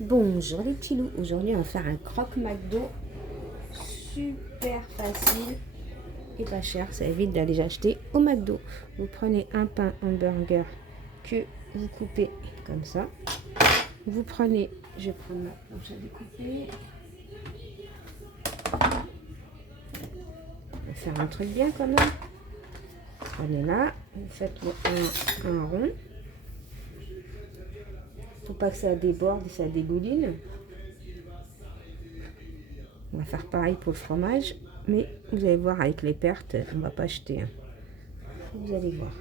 Bonjour les petits loups, aujourd'hui on va faire un croque McDo super facile et pas cher, ça évite d'aller acheter au McDo. Vous prenez un pain hamburger que vous coupez comme ça. Vous prenez, je vais prendre ma planche à découper. On va faire un truc bien quand même. Prenez là, vous faites un rond. Faut pas que ça déborde et ça dégouline. On va faire pareil pour le fromage, mais vous allez voir avec les pertes, on va pas acheter. Vous allez voir.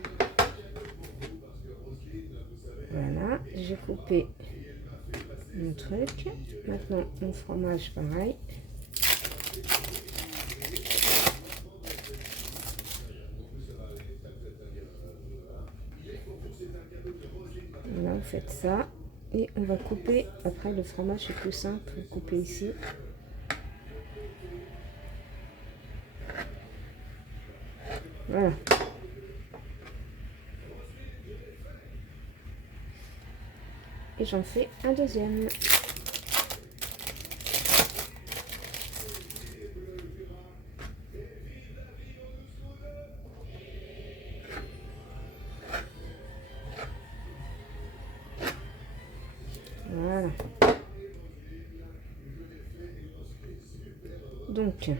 Voilà, j'ai coupé mon truc. Maintenant, mon fromage, pareil. Voilà, vous faites ça. Et on va couper, après le fromage c'est plus simple, vous coupez ici. Voilà. Et j'en fais un deuxième. Voilà. Donc,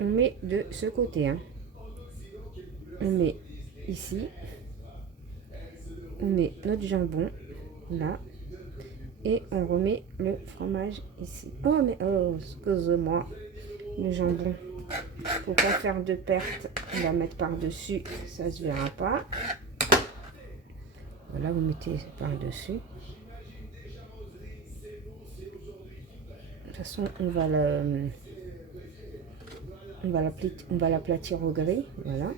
on met de ce côté. Hein. On met ici. On met notre jambon là. Et on remet le fromage ici. Oh, mais oh, excusez-moi. Le jambon. Faut pas faire de perte. On va mettre par-dessus. Ça se verra pas. Voilà, vous mettez par-dessus. De toute façon, on va l'aplatir au gris. Voilà.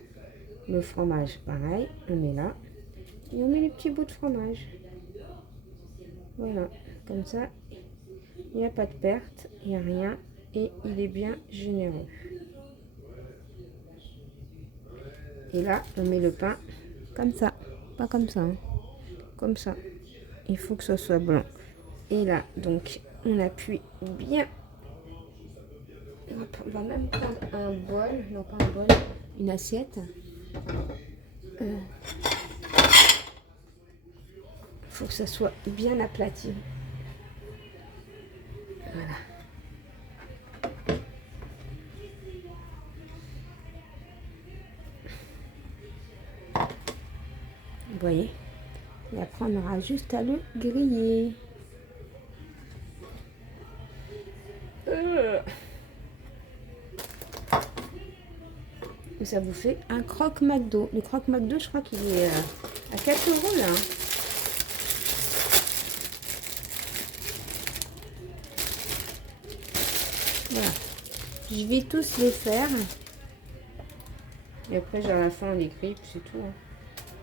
Le fromage, pareil. On met là. Et on met les petits bouts de fromage. Voilà. Comme ça, il n'y a pas de perte. Il n'y a rien. Et il est bien généreux. Et là, on met le pain comme ça. Pas comme ça. Hein. Comme ça. Il faut que ce soit blanc. Et là, donc, on appuie bien. On va même prendre un bol. Non, pas un bol. Une assiette. Il faut que ça soit bien aplati. Voilà. Vous voyez? Et après, on aura juste à le griller. Et ça vous fait un croque McDo. Le croque McDo, je crois qu'il est à 4 € là. Voilà. Je vais tous les faire. Et après, à la fin, on les grille, c'est tout. Hein.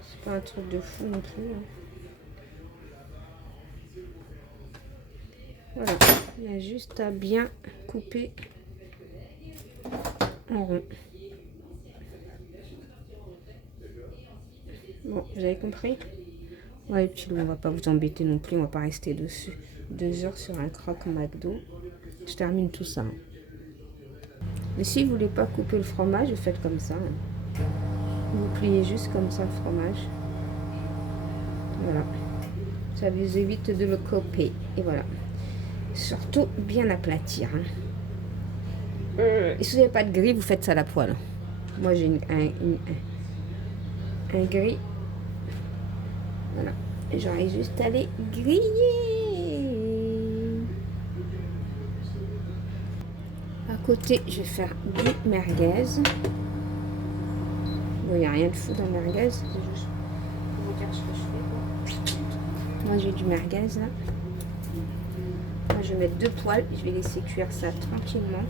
C'est pas un truc de fou non plus. Hein. Voilà. Il y a juste à bien couper en rond. Bon, vous avez compris? Ouais, puis on va pas vous embêter non plus. On va pas rester dessus 2 heures sur un croque McDo. Je termine tout ça. Hein. Mais si vous voulez pas couper le fromage, vous faites comme ça. Hein. Vous pliez juste comme ça le fromage. Voilà. Ça vous évite de le couper. Et voilà. Surtout bien aplatir. Hein. Et si vous n'avez pas de grille, vous faites ça à la poêle. Hein. Moi, j'ai un gris. Voilà. Et j'aurais juste à les griller. À côté, je vais faire du merguez. Bon, il n'y a rien de fou dans le merguez. C'est juste pour vous dire ce que je fais. Moi, j'ai du merguez là. Moi, je vais mettre 2 poêles. Je vais laisser cuire ça tranquillement.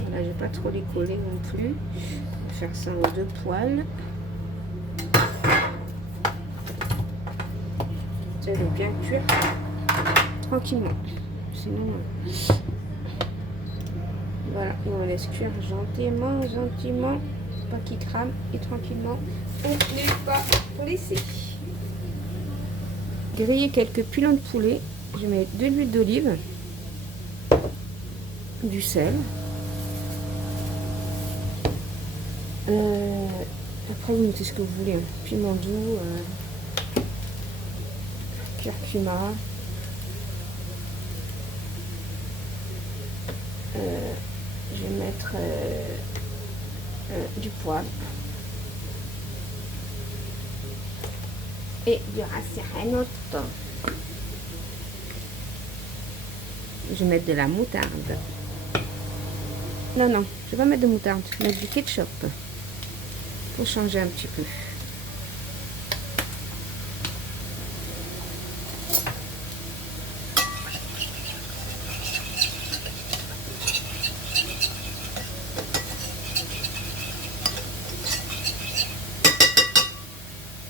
Voilà, je vais pas trop les coller non plus. Je vais faire ça en 2 poêles. Ça va bien cuire tranquillement. Sinon, Voilà, et on laisse cuire gentiment, gentiment, pas qu'il crame, et tranquillement, on n'est pas pressé. Griller quelques pilons de poulet, je mets de l'huile d'olive, du sel. Après, vous mettez ce que vous voulez, hein. Piment doux, curcuma. Je vais mettre du poivre et du racianote. Je vais mettre de la moutarde. Non, non, je vais pas mettre de moutarde, je vais mettre du ketchup pour changer un petit peu.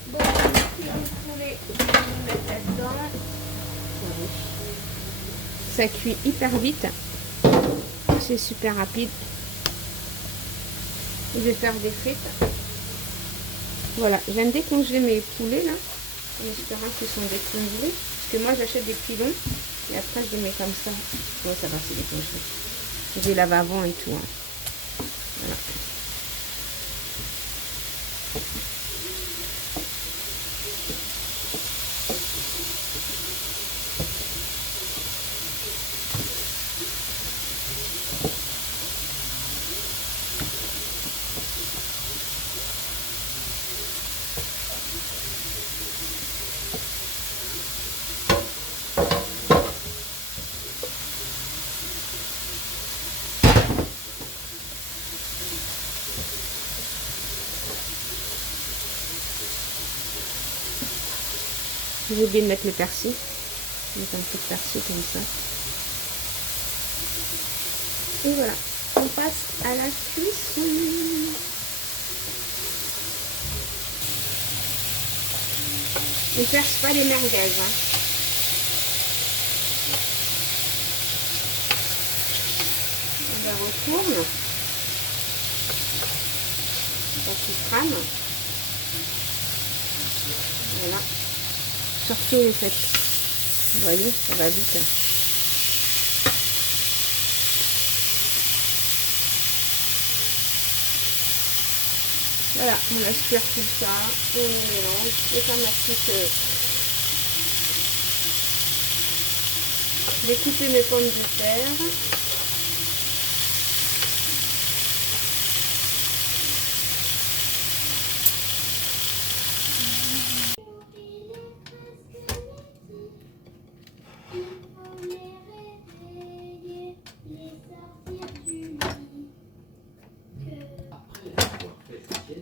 Bon, le poulet, je vais le mettre là-dedans. Ça cuit hyper vite. C'est super rapide. Je vais faire des frites. Voilà, j'aime décongeler mes poulets là, en espérant qu'ils sont décongelés. Parce que moi j'achète des pilons et après je les mets comme ça. Bon, ça va, c'est décongelé. Je les lave avant et tout. Hein. Voilà. J'ai oublié de mettre le persil. Je vais mettre un peu de persil comme ça. Et voilà, on passe à la cuisson. Ne cherche pas les merguez. Hein. On la retourne. Pour qu'il crame. Voilà. Surtout les fêtes. Vous voyez, ça va vite. Hein. Voilà, on laisse cuire tout ça, et on mélange. Je vais faire ma petite... Je vais couper mes pommes de terre.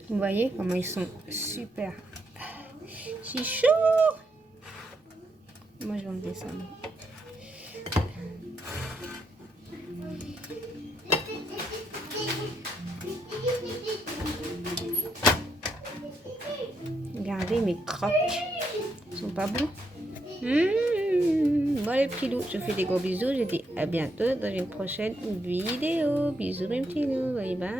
Vous voyez comment ils sont super. C'est chaud. Moi, je vais enlever ça. Regardez mes crocs. Ils sont pas bons. Bon les petits loups, je vous fais des gros bisous. Je dis à bientôt dans une prochaine vidéo. Bisous mes petits loups. Bye bye.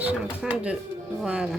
Je suis en train de... Voilà.